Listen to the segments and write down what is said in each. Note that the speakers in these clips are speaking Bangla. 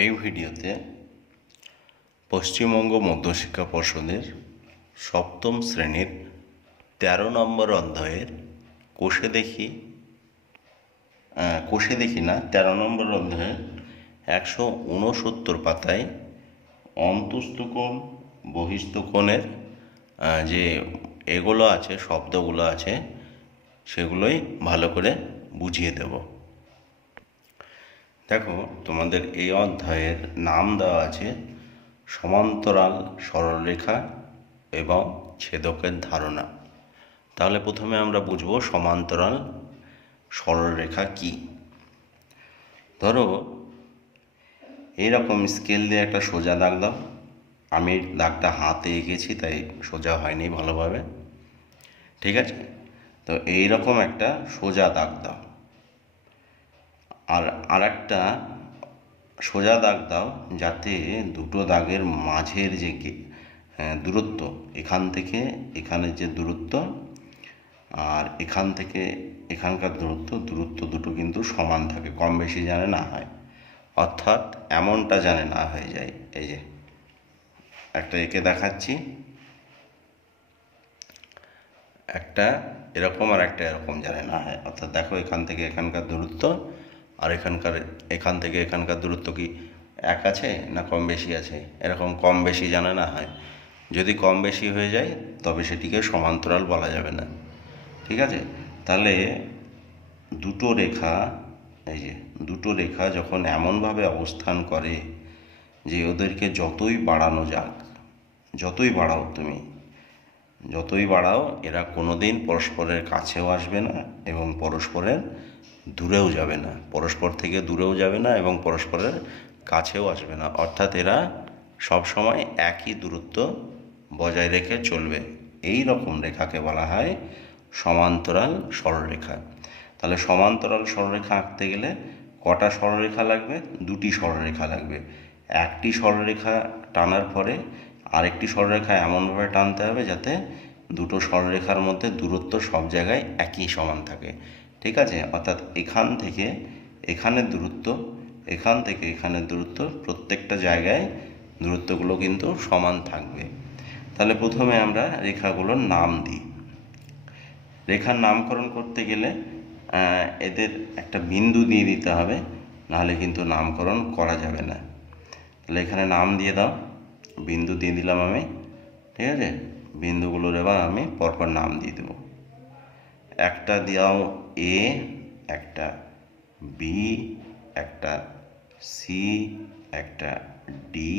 এই ভিডিওতে পশ্চিমবঙ্গ মধ্যশিক্ষা পর্ষদের সপ্তম শ্রেণীর ১৩ নম্বর অধ্যায়ের কোষে দেখি না ১৩ নম্বর অধ্যায়ের ১৬৯ পাতায় অন্তস্থকোণ বহিস্থকোণের যে এগুলো আছে, শব্দগুলো আছে, সেগুলোই ভালো করে বুঝিয়ে দেব। দেখো, তোমাদের এই অধ্যায়ের নাম দেওয়া আছে সমান্তরাল সরলরেখা এবং ছেদকের ধারণা। তাহলে প্রথমে আমরা বুঝবো সমান্তরাল সরলরেখা কি। ধরো, এইরকম স্কেল দিয়ে একটা সোজা দাগ দাও। আমি দাগটা হাতে এঁকেছি, তাই সোজা হয়নি ভালোভাবে, ঠিক আছে? তো এইরকম একটা সোজা দাগ দাও, আর একটা সোজা দাগ দাও যাতে দুটো দাগের মাঝের যে দূরত্ব, এখান থেকে এখানের যে দূরত্ব আর এখান থেকে এখানকার দূরত্ব দুটো কিন্তু সমান থাকে, কম বেশি জানে না হয়, অর্থাৎ এমনটা জানে না হয়ে যায়। এই যে একটা এঁকে দেখাচ্ছি, একটা এরকম আর একটা এরকম জানে না হয়। অর্থাৎ দেখো, এখান থেকে এখানকার দূরত্ব আর এখান থেকে এখানকার দূরত্ব কি এক আছে না কম বেশি আছে, এরকম কম বেশি জানে না হয়। যদি কম বেশি হয়ে যায় তবে সেটিকে সমান্তরাল বলা যাবে না, ঠিক আছে? তাহলে দুটো রেখা, এই যে দুটো রেখা যখন এমনভাবে অবস্থান করে যে ওদেরকে যতই বাড়ানো যাক, যতই বাড়াও এরা কোনোদিন পরস্পরের কাছেও আসবে না এবং পরস্পরের দূরেও যাবে না, পরস্পর থেকে দূরেও যাবে না এবং পরস্পরের কাছেও আসবে না। অর্থাৎ এরা সবসময় একই দূরত্ব বজায় রেখে চলবে। এই রকম রেখাকে বলা হয় সমান্তরাল সরলরেখা। তাহলে সমান্তরাল সরলরেখা আঁকতে গেলে কটা সরলরেখা লাগবে? দুটি সরলরেখা লাগবে। একটি সরলরেখা টানার পরে আরেকটি সরলরেখা এমনভাবে টানতে হবে যাতে দুটো সরলরেখার মধ্যে দূরত্ব সব জায়গায় একই সমান থাকে, ঠিক আছে? অর্থাৎ এখান থেকে এখানের দূরত্ব, এখান থেকে এখানের দূরত্ব, প্রত্যেকটা জায়গায় দূরত্বগুলো কিন্তু সমান থাকবে। তাহলে প্রথমে আমরা রেখাগুলোর নাম দিই। রেখার নামকরণ করতে গেলে এদের একটা বিন্দু দিয়ে দিতে হবে, নাহলে কিন্তু নামকরণ করা যাবে না। তাহলে এখানে নাম দিয়ে দাও, বিন্দু দিয়ে দিলাম আমি, ঠিক আছে? বিন্দুগুলোর এবার আমি পরপর নাম দিয়ে দেবো। একটা দাও এ, একটা বি, একটা সি, একটা ডি,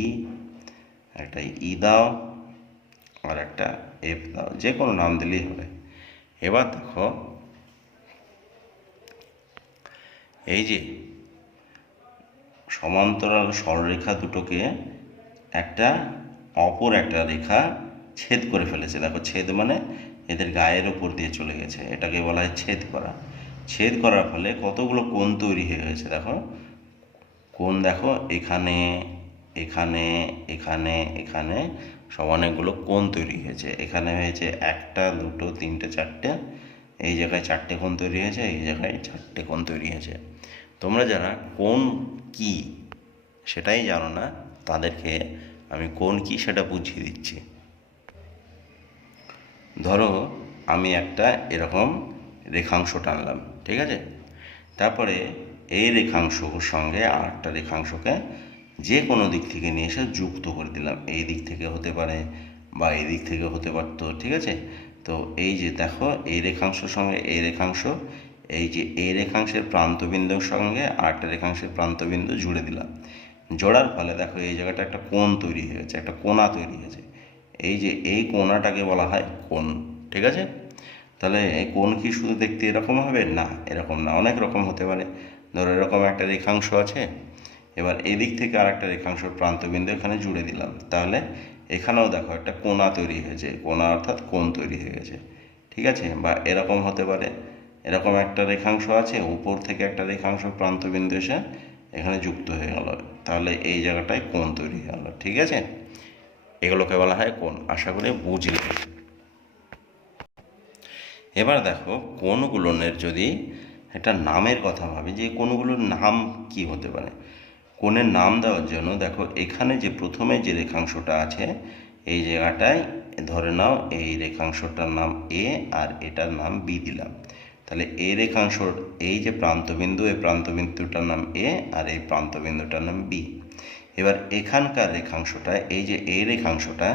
একটা ই দাও, আর একটা এফ দাও। যে কোনো নাম দিলেই হবে। এবার দেখো, এই যে সমান্তরাল সরলরেখা দুটোকে অপর একটা রেখা ছেদ করে ফেলেছে। দেখো, ছেদ মানে এদের গায়ের ওপর দিয়ে চলে গেছে, এটাকে বলা হয় ছেদ করা। ছেদ করার ফলে কতগুলো কোণ তৈরি হয়ে গেছে। দেখো, কোণ দেখো, এখানে এখানে এখানে এখানে সব অনেকগুলো কোণ তৈরি হয়েছে। এখানে হয়েছে একটা, দুটো, তিনটে, চারটে, এই জায়গায় চারটে কোণ তৈরি হয়েছে, এই জায়গায় চারটে কোণ তৈরি হয়েছে। তোমরা যারা কোণ কি সেটাই জানো না, তাদেরকে আমি কোণ কি সেটা বুঝিয়ে দিচ্ছি। ধরো, আমি একটা এরকম রেখাংশ টানলাম, ঠিক আছে? তারপরে এই রেখাংশর সঙ্গে আর একটা রেখাংশকে যে কোনো দিক থেকে নিয়ে এসে যুক্ত করে দিলাম। এই দিক থেকে হতে পারে বা এই দিক থেকে হতে পারতো, ঠিক আছে? তো এই যে দেখো, এই রেখাংশের সঙ্গে এই রেখাংশ, এই যে এই রেখাংশের প্রান্তবিন্দুর সঙ্গে আর একটা রেখাংশের প্রান্তবিন্দু জুড়ে দিলাম। জোড়ার ফলে দেখো, এই জায়গাটা একটা কোণ তৈরি হয়েছে, একটা কোণা তৈরি হয়েছে। এই যে এই কোণাটাকে বলা হয় কোণ, ঠিক আছে? তাহলে এই কোণ কি শুধু দেখতে এরকম হবে? না, এরকম না, অনেক রকম হতে পারে। ধরো, এরকম একটা রেখাংশ আছে, এবার এই দিক থেকে আর একটা রেখাংশের প্রান্তবিন্দু এখানে জুড়ে দিলাম, তাহলে এখানেও দেখো একটা কোণা তৈরি হয়েছে, কোণা অর্থাৎ কোণ তৈরি হয়ে গেছে, ঠিক আছে? বা এরকম হতে পারে, এরকম একটা রেখাংশ আছে, উপর থেকে একটা রেখাংশ প্রান্তবিন্দু এসে এখানে যুক্ত হয়ে গেল, তাহলে এই জায়গাটায় কোণ তৈরি হয়ে গেল, ঠিক আছে? এগুলোকে বলা হয় কোণ। আশা করি বুঝলে। এবার দেখো, কোণগুলোর যদি একটা নামের কথা ভাবি, যে কোণগুলোর নাম কি হতে পারে? কোণের নাম দেওয়ার জন্য দেখো এখানে যে প্রথমে যে রেখাংশটা আছে এই জায়গাটায় ধরে নাও এই রেখাংশটার নাম এ আর এটার নাম বি দিলাম। তাহলে এই রেখাংশর এই যে প্রান্তবিন্দু, এই প্রান্তবিন্দুটার নাম এ আর এই প্রান্তবিন্দুটার নাম বি। এবার এখানকার রেখাংশটা এই যে এই রেখাংশটা,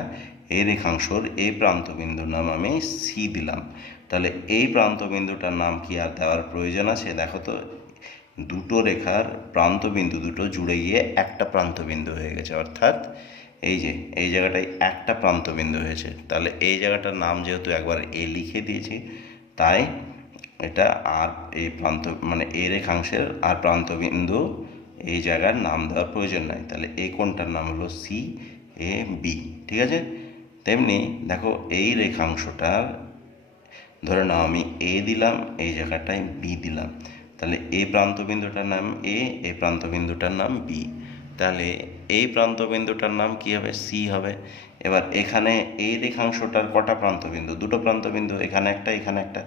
এই রেখাংশর এই প্রান্তবিন্দুর নাম আমি সি দিলাম। তাহলে এই প্রান্তবিন্দুটার নাম কি আর দেওয়ার প্রয়োজন আছে? দেখো তো, দুটো রেখার প্রান্তবিন্দু দুটো জুড়ে গিয়ে একটা প্রান্তবিন্দু হয়ে গেছে, অর্থাৎ এই যে এই জায়গাটায় একটা প্রান্তবিন্দু হয়েছে। তাহলে এই জায়গাটার নাম যেহেতু একবার এ লিখে দিয়েছি, তাই এটা আর এই প্রান্ত মানে এই রেখাংশের আর প্রান্তবিন্দু এই জায়গার নাম দেওয়ার প্রয়োজন নাই। তাহলে এই কোণটার নাম হলো সি এ বি। ঠিক আছে? তেমনি দেখো এই রেখাংশটার ধরে নাও আমি এ দিলাম, এই জায়গাটায় বি দিলাম। তাহলে এই প্রান্তবিন্দুটার নাম এ, এই প্রান্তবিন্দুটার নাম বি। তাহলে এই প্রান্তবিন্দুটার নাম কি হবে? সি হবে। এবার এখানে এই রেখাংশটার কটা প্রান্তবিন্দু? দুটো প্রান্তবিন্দু, এখানে একটা এখানে একটা।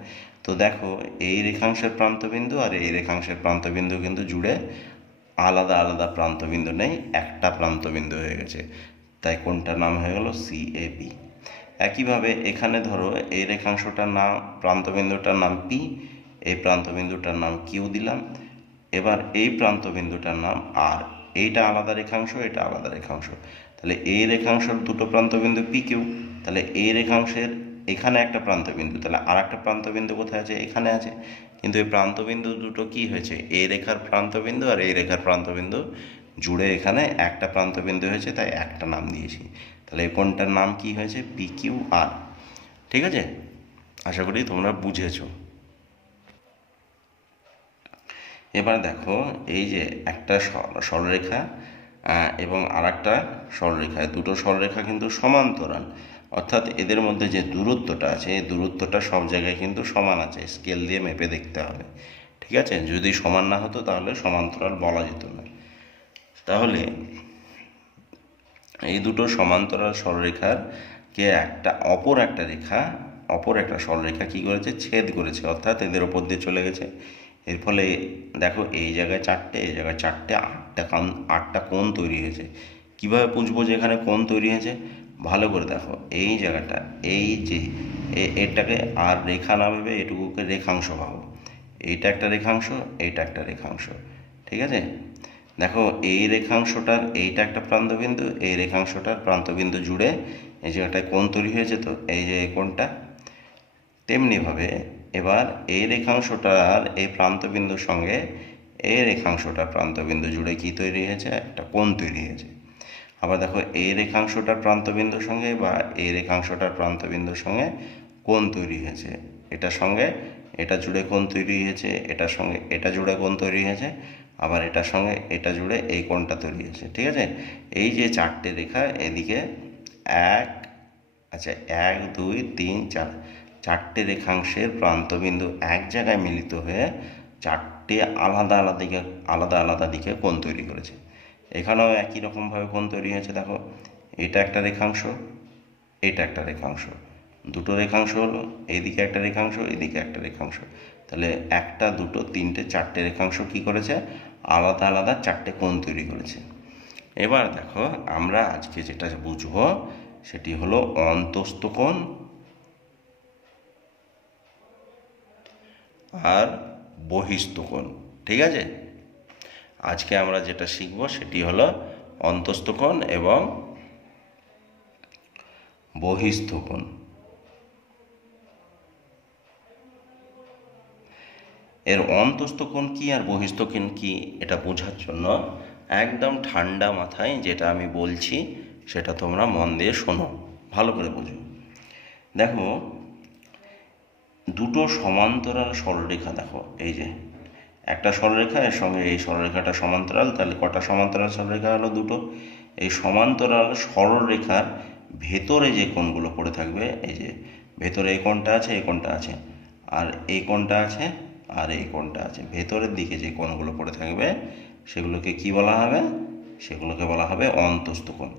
তো দেখো এই রেখাংশের প্রান্তবিন্দু আর এই রেখাংশের প্রান্তবিন্দু কিন্তু জুড়ে আলাদা আলাদা প্রান্তবিন্দু নেই, একটা প্রান্তবিন্দু হয়ে গেছে। তাই কোনটার নাম হয়ে গেল সি এ বি। একইভাবে এখানে ধরো এই রেখাংশটার নাম প্রান্তবিন্দুটার নাম পি, এই প্রান্তবিন্দুটার নাম কিউ দিলাম। এবার এই প্রান্তবিন্দুটার নাম আর, এইটা আলাদা রেখাংশ, এটা আলাদা রেখাংশ। তাহলে এই রেখাংশের দুটো প্রান্তবিন্দু পি কিউ। তাহলে এই রেখাংশের এখানে একটা প্রান্তবিন্দু, তাহলে আর একটা প্রান্তবিন্দু কোথায় আছে? এখানে আছে। কিন্তু এই প্রান্তবিন্দু দুটো কি হয়েছে? এই রেখার প্রান্তবিন্দু আর এই রেখার প্রান্তবিন্দু জুড়ে এখানে একটা প্রান্তবিন্দু হয়েছে, তাই একটা নাম দিয়েছি। তাহলে এই কোণটার নাম কি হয়েছে? P Q R. ঠিক আছে? আশা করি তোমরা বুঝেছো। এবার দেখো এই যে একটা সরলরেখা এবং আর একটা সরলরেখা, দুটো সরলরেখা কিন্তু সমান্তরাল, অর্থাৎ এদের মধ্যে যে দূরত্বটা আছে এই দূরত্বটা সব জায়গায় কিন্তু সমান আছে, স্কেল দিয়ে মেপে দেখতে হবে। ঠিক আছে? যদি সমান না হতো তাহলে সমান্তরাল বলা যেত না। তাহলে এই দুটো সমান্তরাল সরলরেখার কে অপর একটা সরলরেখা কী করেছে? ছেদ করেছে, অর্থাৎ এদের ওপর দিয়ে চলে গেছে। এর ফলে দেখো এই জায়গায় চারটে, এই জায়গায় চারটে, আটটা কোণ তৈরি হয়েছে। কীভাবে বুঝবো যে এখানে কোণ তৈরি হয়েছে? ভালো করে দেখো এই জায়গাটা, এই যে এটাকে আর রেখা না ভেবে এটুকুকে রেখাংশ ভাবো। এইটা একটা রেখাংশ, এইটা একটা রেখাংশ। ঠিক আছে? দেখো এই রেখাংশটার এইটা একটা প্রান্তবিন্দু, এই রেখাংশটার প্রান্তবিন্দু জুড়ে এই জায়গাটায় কোণ তৈরি হয়েছে, তো এই যে কোণটা। তেমনিভাবে এবার এই রেখাংশটার এই প্রান্তবিন্দুর সঙ্গে এই রেখাংশটার প্রান্তবিন্দু জুড়ে কি তৈরি হয়েছে? একটা কোণ তৈরি হয়েছে। আবার দেখো এই রেখাংশটার প্রান্তবিন্দুর সঙ্গে বা এই রেখাংশটার প্রান্তবিন্দুর সঙ্গে কোণ তৈরি হয়েছে, এটার সঙ্গে এটা জুড়ে কোণ তৈরি হয়েছে, এটার সঙ্গে এটা জুড়ে কোণ তৈরি হয়েছে, আবার এটার সঙ্গে এটা জুড়ে এই কোণটা তৈরি হয়েছে। ঠিক আছে? এই যে চারটে রেখা এদিকে এক দুই তিন চার, চারটে রেখাংশের প্রান্তবিন্দু এক জায়গায় মিলিত হয়ে চারটে আলাদা আলাদা দিকে কোণ তৈরি করেছে। এখানেও একই রকমভাবে কোণ তৈরি হয়েছে। দেখো এটা একটা রেখাংশ, এটা একটা রেখাংশ, দুটো রেখাংশ হলো, এইদিকে একটা রেখাংশ, এইদিকে একটা রেখাংশ। তাহলে একটা দুটো তিনটে চারটে রেখাংশ কি করেছে? আলাদা আলাদা চারটে কোণ তৈরি করেছে। এবার দেখো আমরা আজকে যেটা বুঝবো সেটি হলো অন্তস্থ কোণ আর বহিস্থ কোণ। ঠিক আছে? আজকে আমরা যেটা শিখব সেটি হলো অন্তস্থ কোণ এবং বহিস্থ কোণ। এর অন্তস্থ কোণ কী আর বহিস্থ কোণ কী এটা বোঝার জন্য একদম ঠান্ডা মাথায় যেটা আমি বলছি সেটা তোমরা মন দিয়ে শোনো, ভালো করে বোঝো। দেখো দুটো সমান্তরাল সরলরেখা, দেখো এই যে একটা সরলরেখা, এর সঙ্গে এই সরলরেখাটা সমান্তরাল, তাহলে কটা সমান্তরাল সরলরেখা হলো? দুটো। এই সমান্তরাল সরলরেখার ভেতরে যে কোণগুলো পড়ে থাকবে, এই যে ভেতরে এই কোণটা আছে, এই কোণটা আছে, আর এই কোণটা আছে, আর এই কোণটা আছে, ভেতরের দিকে যে কোণগুলো পড়ে থাকবে সেগুলোকে কি বলা হবে? সেগুলোকে বলা হবে অন্তস্থ কোণ।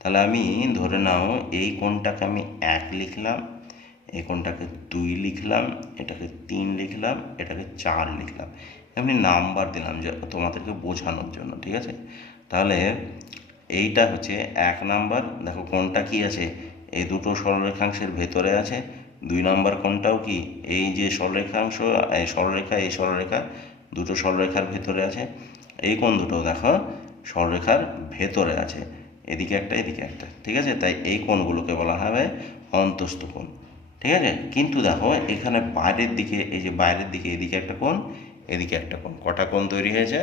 তাহলে আমি ধরে নাও এই কোণটাকে আমি 1 লিখলাম, এই কোণটাকে 2 লিখলাম, এটাকে 3 লিখলাম, এটাকে 4 লিখলাম, এমনি নাম্বার দিলাম যে তোমাদেরকে বোঝানোর জন্য। ঠিক আছে? তাহলে এইটা হচ্ছে 1 নাম্বার। দেখো কোণটা কি আছে, এই দুটো সরলরেখাংশের ভেতরে আছে। 2 নাম্বার কোণটাও কি, এই যে সরলরেখাংশ, এই সরলরেখা দুটো সরলরেখার ভেতরে আছে। এই কোণ দুটো দেখো সরলরেখার ভেতরে আছে, এদিকে একটা এদিকে একটা, ঠিক আছে। তাই এই কোণগুলোকে বলা হবে অন্তস্থ কোণ, ঠিক আছে। কিন্তু দেখো এখানে বাইরের দিকে, এই যে বাইরের দিকে এদিকে একটা কোণ, এদিকে একটা কোণ, কটা কোণ তৈরি হয়েছে?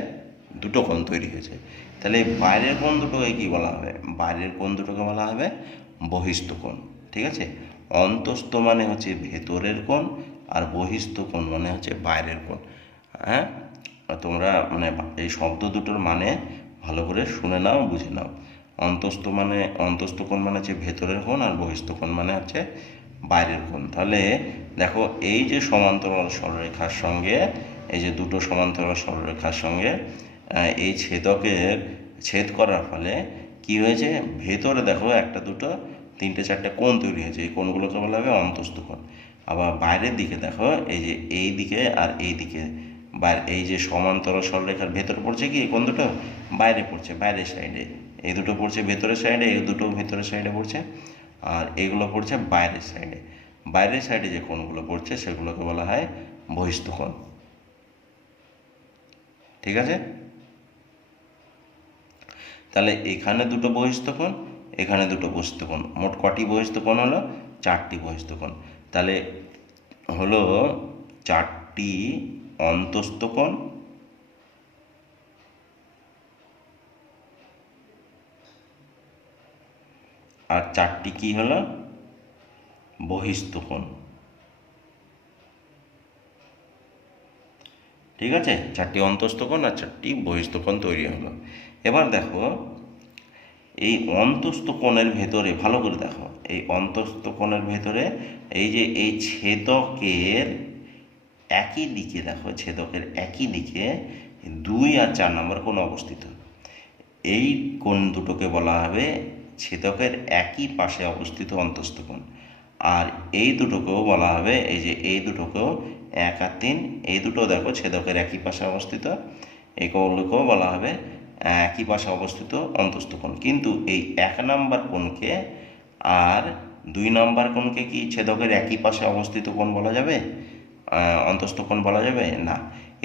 দুটো কোণ তৈরি হয়েছে। তাহলে এই বাইরের কোণ দুটোকে কি বলা হবে? বাইরের কোণ দুটোকে বলা হবে বহিস্থ কোণ, ঠিক আছে। অন্তস্থ মানে হচ্ছে ভেতরের কোণ, আর বহিস্থ কোণ মানে হচ্ছে বাইরের কোণ। হ্যাঁ, তোমরা মানে এই শব্দ দুটোর মানে ভালো করে শুনে নাও, বুঝে নাও। অন্তস্থ কোণ মানে হচ্ছে ভেতরের কোণ, আর বহিস্থ কোণ মানে হচ্ছে বাইরের কোণ। তাহলে দেখো এই যে সমান্তরাল সরলরেখার সঙ্গে, এই যে দুটো সমান্তরাল সরলরেখার সঙ্গে এই ছেদকের ছেদ করার ফলে কি হয়েছে, ভেতরে দেখো একটা দুটো তিনটে চারটে কোণ তৈরি হয়েছে, এই কোণগুলোকে বলা হবে অন্তস্থ কোণ। আবার বাইরের দিকে দেখো এই যে এই দিকে আর এই দিকে, এই যে সমান্তরাল সরলরেখার ভেতর পড়ছে কি, এই কোণ দুটো বাইরে পড়ছে, বাইরের সাইডে। এই দুটো পড়ছে ভেতরের সাইডে, এই দুটো ভেতরের সাইডে পড়ছে, আর এগুলো পড়ছে বাইরের সাইডে। বাইরের সাইডে যে কোণগুলো পড়ছে সেগুলোকে বলা হয় বহিস্থ কোণ, ঠিক আছে। তাহলে এখানে দুটো বহিস্থ কোণ, এখানে দুটো বহিস্থ কোণ, মোট কটি বহিস্থ কোণ হলো? 4টি বহিস্থ কোণ। তাহলে হলো 4টি অন্তস্থ কোণ, আর 4টি কি হলো? বহিস্থ কোণ, ঠিক আছে। 4টি অন্তস্থ কোণ আর 4টি বহিস্থ কোণ তৈরি হলো। এবার দেখো এই অন্তস্থ কোণের ভেতরে ভালো করে দেখো, এই অন্তস্থ কোণের ভেতরে এই যে এই ছেদকের একই দিকে, দেখো ছেদকের একই দিকে 2 আর 4 নম্বর কোণ অবস্থিত। এই কোণ দুটোকে বলা হবে ছেদকের একই পাশে অবস্থিত অন্তস্থ কোণ। আর এই দুটোকেও বলা হবে, এই যে এই দুটোকেও 1 আর 3, এই দুটো দেখো ছেদকের একই পাশে অবস্থিত, এই কোণগুলোকেও বলা হবে একই পাশে অবস্থিত অন্তস্থ কোণ। কিন্তু এই 1 নাম্বার কোণকে আর 2 নাম্বার কোণকে কি ছেদকের একই পাশে অবস্থিত কোণ বলা যাবে? অন্তস্থ কোণ বলা যাবে না।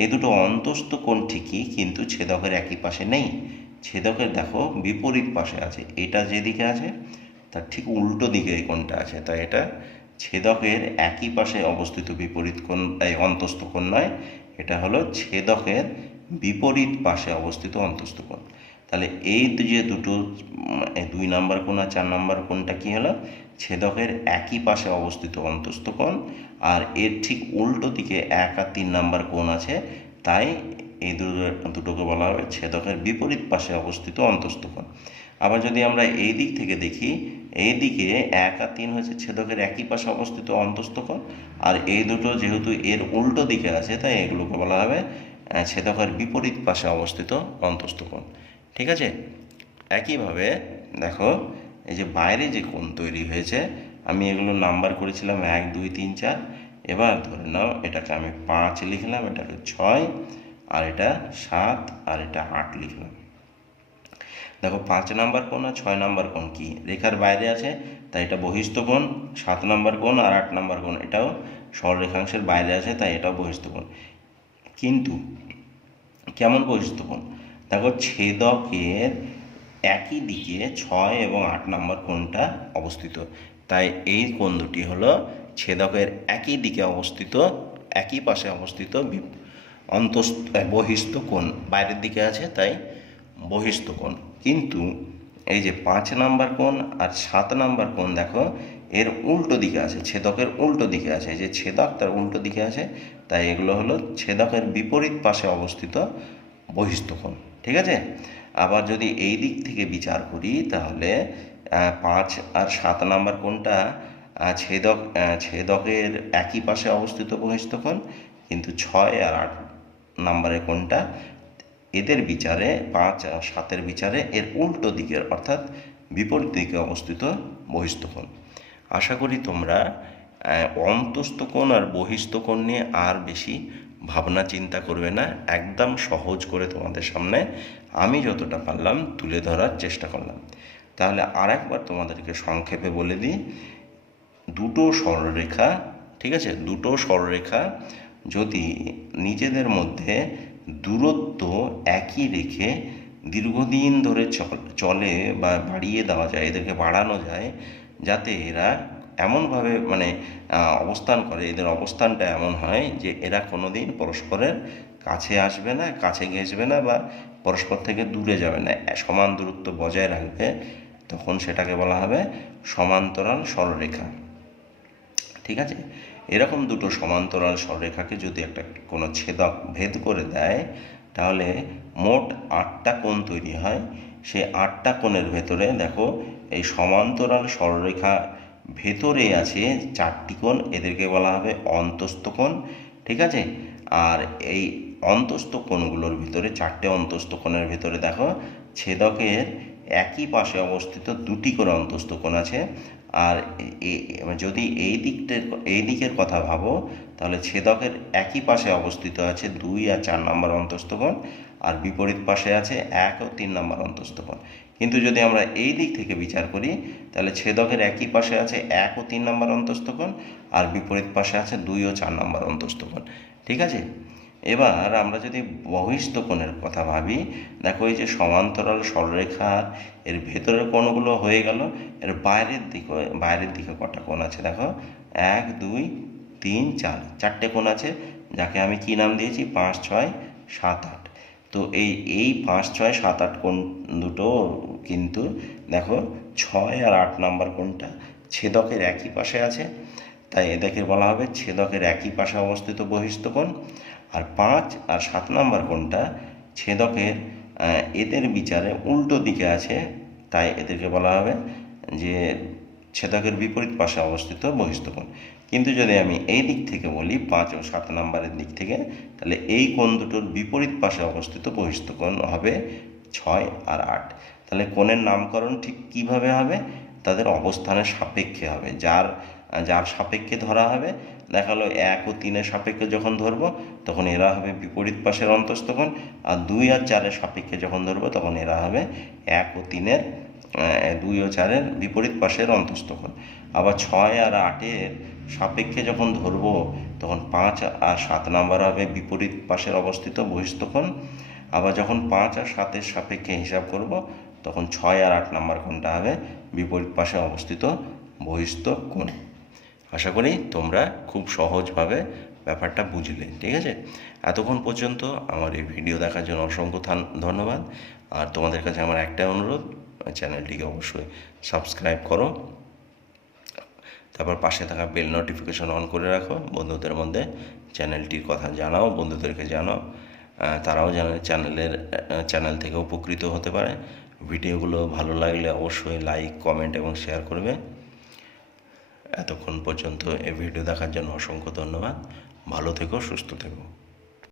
এই দুটো অন্তস্থ কোণ ঠিকই, কিন্তু ছেদকের একই পাশে নেই। ছেদকের দেখো বিপরীত পাশে আছে, এটা যেদিকে আছে তার ঠিক উল্টো দিকে এই কোণটা আছে। তাই এটা ছেদকের একই পাশে অবস্থিত বিপরীত কোণ, এই অন্তস্থ কোণ নয়, এটা হলো ছেদকের বিপরীত পাশে অবস্থিত অন্তস্থ কোণ। তাহলে এই যে দুটো 2 নাম্বার কোণ আর 4 নাম্বার কোণটা কি হলো? ছেদকের একই পাশে অবস্থিত অন্তস্থ কোণ, আর এর ঠিক উল্টো দিকে 1 আর 3 নাম্বার কোণ আছে, তাই এই দুটোকে বলা হবে ছেদকের বিপরীত পাশে অবস্থিত অন্তস্থ কোণ। আবার যদি আমরা এই দিক থেকে দেখি, এই দিকে 1 আর 3 হচ্ছে ছেদকের একই পাশে অবস্থিত অন্তস্থ কোণ, আর এই দুটো যেহেতু এর উল্টো দিকে আছে, তাই এগুলোকে বলা হবে ছেদকের বিপরীত পাশে অবস্থিত অন্তস্থ কোণ, ঠিক আছে। একইভাবে দেখো এই যে বাইরে যে কোণ তৈরি হয়েছে, আমি এগুলো নাম্বার করেছিলাম 1 2 3 4। এবার ধরে নাও এটাকে আমি 5 লিখলাম, এটাকে 6, আর এটা 7, আর এটা 8 লিখলাম। দেখো 5 নাম্বার কোণ আর 6 নাম্বার কোণ কি রেখার বাইরে আছে, তাই এটা বহিস্থ কোণ। 7 নাম্বার কোণ আর 8 নাম্বার কোণ এটাও সরলরেখাংশের বাইরে আছে, তাই এটাও বহিস্থ কোণ। কিন্তু কেমন বহিস্থ কোণ? দেখো ছেদকের একই দিকে 6 এবং 8 নম্বর কোণটা অবস্থিত, তাই এই কোণ দুটি হলো ছেদকের একই দিকে অবস্থিত, একই পাশে অবস্থিত বহিস্থ কোণ। বাইরের দিকে আছে তাই বহিস্থ কোণ। কিন্তু এই যে 5 নাম্বার কোণ আর 7 নাম্বার কোণ দেখো এর উল্টো দিকে আছে, ছেদকের উল্টো দিকে আছে, এই যে ছেদক তার উল্টো দিকে আছে, তাই এগুলো হলো ছেদকের বিপরীত পাশে অবস্থিত বহিস্থ কোণ, ঠিক আছে। আবার যদি এই দিক থেকে বিচার করি, তাহলে 5 আর 7 নাম্বার কোণটা ছেদকের একই পাশে অবস্থিত বহিস্থ কোণ, কিন্তু 6 আর 8 নাম্বারের কোণটা এদের বিচারে, 5 আর 7-এর বিচারে এর উল্টো দিকের, অর্থাৎ বিপরীত দিকে অবস্থিত বহিস্থ কোণ। আশা করি তোমরা অন্তস্থ কোণ আর বহিস্থ কোণ নিয়ে আর বেশি ভাবনা চিন্তা করবে না, একদম সহজ করে তোমাদের সামনে আমি যতটা পারলাম তুলে ধরার চেষ্টা করলাম। তাহলে আর একবার তোমাদেরকে সংক্ষেপে বলে দিই, দুটো সরলরেখা, ঠিক আছে, দুটো সরলরেখা যদি নিজেদের মধ্যে দূরত্ব একই রেখে দীর্ঘদিন ধরে চলে বা বাড়িয়ে দেওয়া যায়, এদেরকে বাড়ানো যায়, যাতে এরা এমনভাবে মানে অবস্থান করে, এদের অবস্থানটা এমন হয় যে এরা কোনো দিন পরস্পরের কাছে আসবে না, কাছে ঘেঁষবে না, বা পরস্পর থেকে দূরে যাবে না, সমান দূরত্ব বজায় রাখবে, তখন সেটাকে বলা হবে সমান্তরাল সরলরেখা। ঠিক আছে, এরকম দুটো সমান্তরাল সরলরেখাকে যদি একটা কোনো ছেদক ভেদ করে দেয়, তাহলে মোট 8টা কোণ তৈরি হয়। সেই 8টা কোণের ভেতরে দেখো এই সমান্তরাল সরলরেখা ভেতরে আছে 4টি কোণ, এদেরকে বলা হবে অন্তস্থ কোণ। ঠিক আছে, আর এই অন্তস্থ কোণগুলোর ভিতরে 4টে অন্তস্থ কোণের ভিতরে দেখো ছেদকের একই পাশে অবস্থিত 2টি করে অন্তস্থ কোণ আছে। আর যদি এই দিকের কথা ভাবো, তাহলে ছেদকের একই পাশে অবস্থিত আছে 2 আর 4 নম্বর অন্তস্থ কোণ, আর বিপরীত পাশে আছে 1 ও 3 নম্বর অন্তস্থ কোণ। কিন্তু যদি আমরা এই দিক থেকে বিচার করি, তাহলে ছেদকের একই পাশে আছে 1 ও 3 নম্বর অন্তস্থ কোণ, আর বিপরীত পাশে আছে 2 ও 4 নম্বর অন্তস্থ কোণ। ঠিক আছে, এবার আমরা যদি বহিস্থ কোণের কথা ভাবি, দেখো এই যে সমান্তরাল সরলরেখার এর ভেতরের কোণগুলো হয়ে গেল, এর বাইরের দিকে কটা কোণ আছে দেখো, 1 2 3 4, 4টে কোণ আছে, যাকে আমি কি নাম দিয়েছি, 5 6 7 8। তো এই 5 6 7 8 কোণ দুটো কিন্তু দেখো 6 আর 8 নাম্বার কোণটা ছেদকের একই পাশে আছে, তাই এদেরকে বলা হবে ছেদকের একই পাশে অবস্থিত বহিস্থ কোণ। আর 5 আর 7 নম্বর কোণটা ছেদকের এদের বিচারে উল্টো দিকে আছে, তাই এদেরকে বলা হবে যে ছেদকের বিপরীত পাশে অবস্থিত বহিস্থ কোণ। কিন্তু যদি আমি এই দিক থেকে বলি 5 ও 7 নম্বরের দিক থেকে, তাহলে এই কোণ দুটোর বিপরীত পাশে অবস্থিত বহিস্থ কোণ হবে 6 আর 8। তাহলে কোণের নামকরণ ঠিক কীভাবে হবে, তাদের অবস্থানের সাপেক্ষে হবে, যার সাপেক্ষে ধরা হবে। দেখা গেলো 1 ও 3-এর সাপেক্ষে যখন ধরবো তখন এরা হবে বিপরীত পাশের অন্তস্থ কোণ, আর 2 আর 4-এর সাপেক্ষে যখন ধরবো তখন এরা হবে 1 ও 3-এর 2 ও 4-এর বিপরীত পাশের অন্তস্থ কোণ। আবার 6 আর 8-এর সাপেক্ষে যখন ধরবো তখন 5 আর 7 নাম্বার হবে বিপরীত পাশের অবস্থিত বহিস্থ কোণ। আবার যখন 5 আর 7-এর সাপেক্ষে হিসাব করব তখন 6 আর 8 নাম্বার কোণটা হবে বিপরীত পাশে অবস্থিত বহিস্থ কোণ। আশা করি তোমরা খুব সহজভাবে ব্যাপারটা বুঝলে। ঠিক আছে, এতক্ষণ পর্যন্ত আমার এই ভিডিও দেখার জন্য অসংখ্য ধন্যবাদ। আর তোমাদের কাছে আমার একটা অনুরোধ, চ্যানেলটিকে অবশ্যই সাবস্ক্রাইব করো, তারপর পাশে থাকা বেল নোটিফিকেশন অন করে রাখো, বন্ধুদের মধ্যে চ্যানেলটির কথা জানাও, বন্ধুদেরকে জানাও, তারাও যেন চ্যানেল থেকে উপকৃত হতে পারে। ভিডিওগুলো ভালো লাগলে অবশ্যই লাইক, কমেন্ট এবং শেয়ার করবে। এতক্ষণ পর্যন্ত এই ভিডিও দেখার জন্য অসংখ্য ধন্যবাদ। ভালো থেকো, সুস্থ থেকো।